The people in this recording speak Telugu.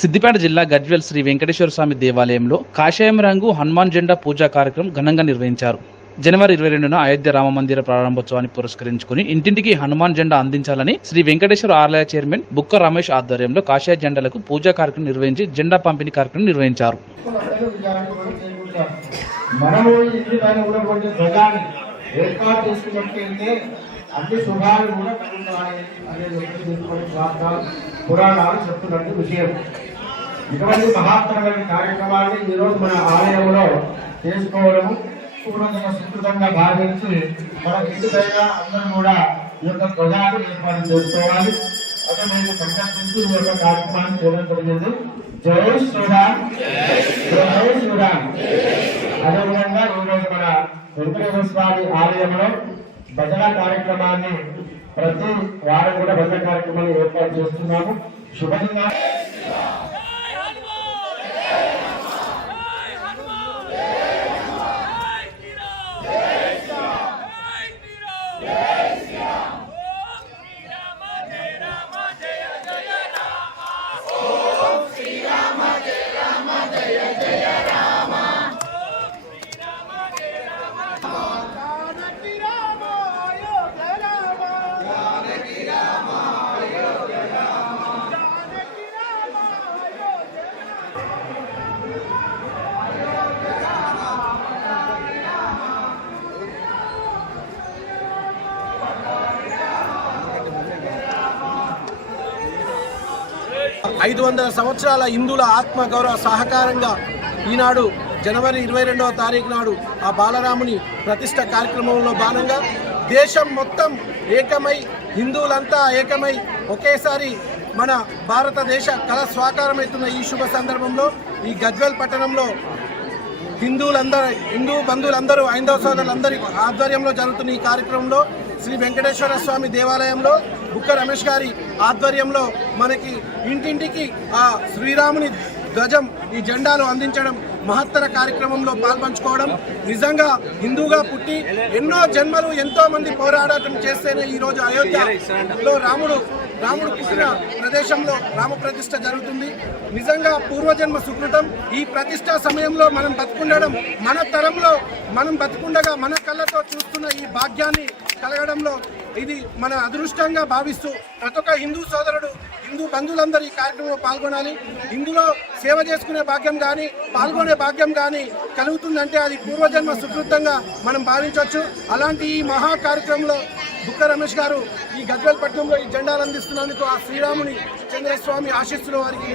సిద్దిపేట జిల్లా గజ్వేల్ శ్రీ వెంకటేశ్వర స్వామి దేవాలయంలో కాషాయం రంగు హనుమాన్ జెండా పూజా కార్యక్రమం ఘనంగా నిర్వహించారు. జనవరి 22న అయోధ్య రామ మందిర ప్రారంభోత్సవాన్ని పురస్కరించుకుని ఇంటింటికి హనుమాన్ జెండా అందించాలని శ్రీ వెంకటేశ్వర ఆలయ చైర్మన్ బుక్క రమేష్ ఆధ్వర్యంలో కాషాయ జెండాలకు పూజా కార్యక్రమం నిర్వహించి జెండా పంపిణీ కార్యక్రమం నిర్వహించారు. అన్ని శుభాలు కూడా కలుగుతాయి అనేది పురాణాలు చెప్తున్నట్టు విషయం. ఇటువంటి మహాత్మమైన కార్యక్రమాన్ని ఈరోజు మన ఆలయంలో చేసుకోవడము పూర్వజన సుకృతంగా భావించి మన ఇంటికైనా అందరూ కూడా ఈ యొక్క ధ్వజాన్ని ఏర్పాటు చేసుకోవాలి. అదే మేము సంకల్పించి ఈ యొక్క కార్యక్రమాన్ని చేయడం జరిగింది. జై శ్రీరామ్, జై శ్రీరామ్. అదేవిధంగా ఈరోజు మన వెంకటేశ్వర స్వామి ఆలయంలో భజన కార్యక్రమాన్ని ప్రతి వారం కూడా భజన కార్యక్రమాన్ని ఏర్పాటు చేస్తున్నాము. శుభంగా ఐదు 500 సంవత్సరాల హిందువుల ఆత్మగౌరవ సహకారంగా ఈనాడు జనవరి 22వ తారీఖు నాడు ఆ బాలరాముని ప్రతిష్ట కార్యక్రమంలో భాగంగా దేశం మొత్తం ఏకమై హిందువులంతా ఏకమై ఒకేసారి మన భారతదేశ కళ స్వాకారమవుతున్న ఈ శుభ సందర్భంలో ఈ గజ్వేల్ పట్టణంలో హిందూ బంధువులందరూ హైందవ సోదరులందరి ఆధ్వర్యంలో జరుగుతున్న ఈ కార్యక్రమంలో శ్రీ వెంకటేశ్వర స్వామి దేవాలయంలో బుక్క రమేష్ గారి ఆధ్వర్యంలో మనకి ఇంటింటికి ఆ శ్రీరాముని ధ్వజం ఈ జెండాలు అందించడం మహత్తర కార్యక్రమంలో పాల్పంచుకోవడం నిజంగా హిందూగా పుట్టి ఎన్నో జన్మలు ఎంతో మంది పోరాటం చేస్తేనే ఈరోజు అయోధ్యలో రాముడు పుట్టిన ప్రదేశంలో రామ ప్రతిష్ఠ జరుగుతుంది. నిజంగా పూర్వజన్మ సుకృతం. ఈ ప్రతిష్ట సమయంలో మనం బతుకుండడం, మన తరంలో మనం బతుకుండగా మన కళ్ళతో చూస్తున్న ఈ భాగ్యాన్ని కలగడంలో ఇది మన అదృష్టంగా భావిస్తూ ప్రతి ఒక్క హిందూ సోదరుడు హిందూ బంధువులందరూ ఈ కార్యక్రమంలో పాల్గొనాలి. ఇందులో సేవ చేసుకునే భాగ్యం కానీ పాల్గొనే భాగ్యం కానీ కలుగుతుందంటే అది పూర్వజన్మ సుకృతంగా మనం భావించవచ్చు. అలాంటి ఈ మహా కార్యక్రమంలో బుక్క రమేష్ గారు ఈ గజ్వేల్ పట్టణంలో ఈ జెండాలు అందిస్తున్నందుకు ఆ శ్రీరాముని చంద్రస్వామి ఆశీస్సులు వారికి